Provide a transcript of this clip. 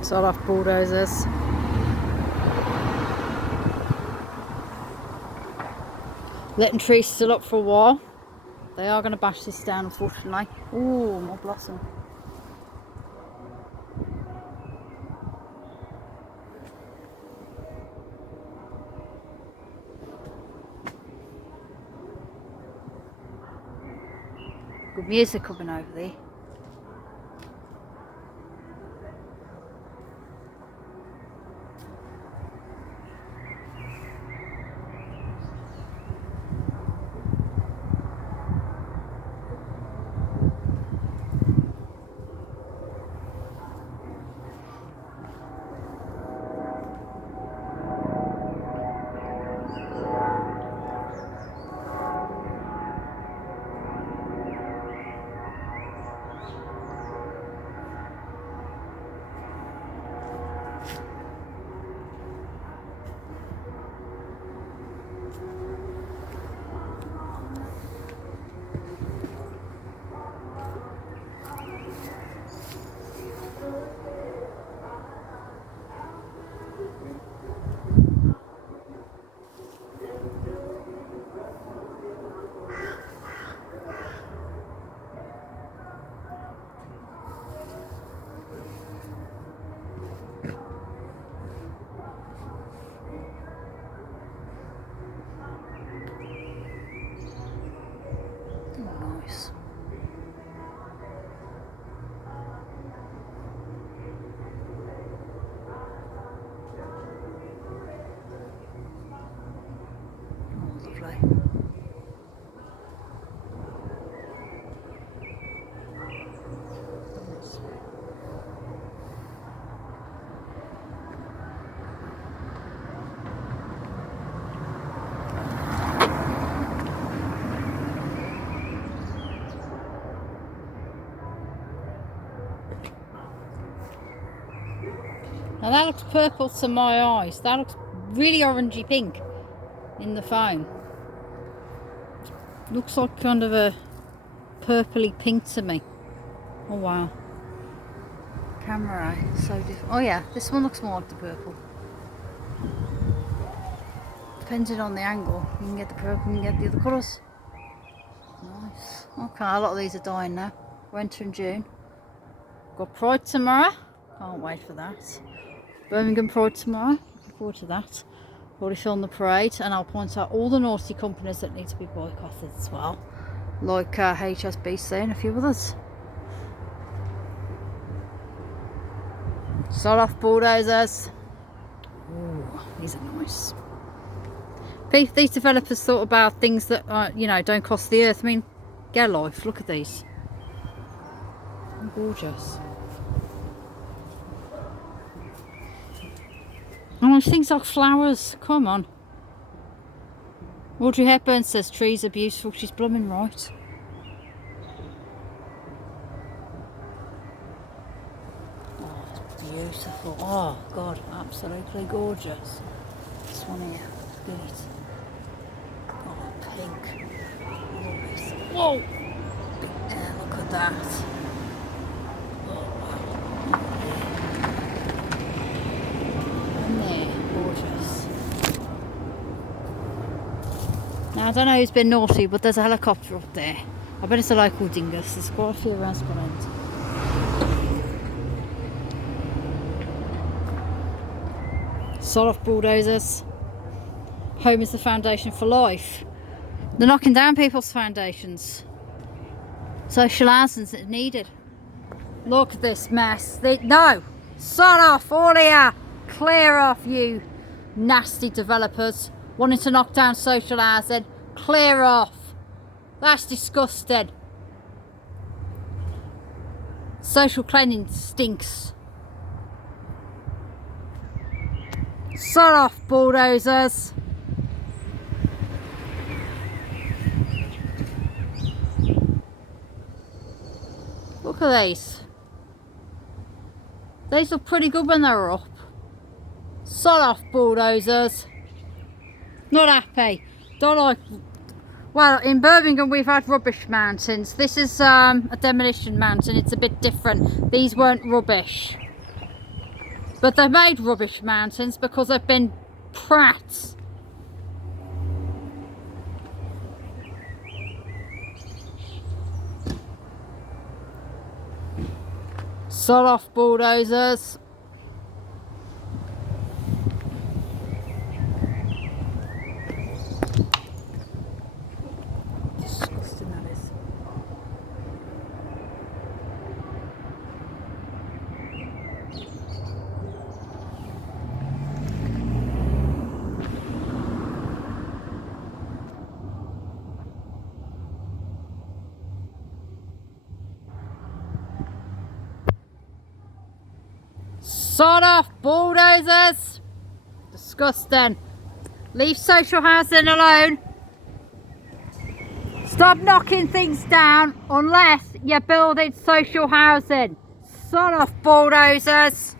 Sod off bulldozers. Letting trees still up for a while. They are going to bash this down, unfortunately. Ooh, more blossom. Good music coming over there. Nice. Oh, lovely. Now that looks purple to my eyes. That looks really orangey pink in the phone. Looks like kind of a purpley pink to me. Oh wow. Camera, so different. Oh yeah, this one looks more like the purple. Depending on the angle, you can get the purple, you can get the other colours. Nice. Okay, a lot of these are dying now. We're entering June. Got Pride tomorrow. Can't wait for that. Birmingham Pride tomorrow. Looking forward to that. Already filmed the parade, and I'll point out all the naughty companies that need to be boycotted as well, like HSBC and a few others. Sod off bulldozers. Ooh, these are nice. These developers thought about things that you know, don't cost the earth. I mean, get a life. Look at these. Gorgeous. Oh, things like flowers. Come on. Audrey Hepburn says trees are beautiful. She's blooming right. Oh, it's beautiful. Oh, God. Absolutely gorgeous. This one here. Look at it. Oh, pink. Glorious. Whoa! Yeah, look at that. Now I don't know who's been naughty, but there's a helicopter up there. I bet it's a local dingus. There's quite a few around Spon. Sod off bulldozers. Home is the foundation for life. They're knocking down people's foundations. Social housing's needed. Look at this mess. No! Sod off, all here! Clear off, you nasty developers wanting to knock down social housing. Clear off. That's disgusting. Social cleaning stinks. Sod off, bulldozers. Look at these. These look pretty good when they're up. Sod off, bulldozers. Not happy. Don't like. Well, in Birmingham we've had rubbish mountains. This is a demolition mountain. It's a bit different. These weren't rubbish. But they've made rubbish mountains because they've been prats. Sod off, bulldozers. Disgusting that is. Sod off, bulldozers! Disgusting. Leave social housing alone. Stop knocking things down unless you're building social housing. Sod off, bulldozers!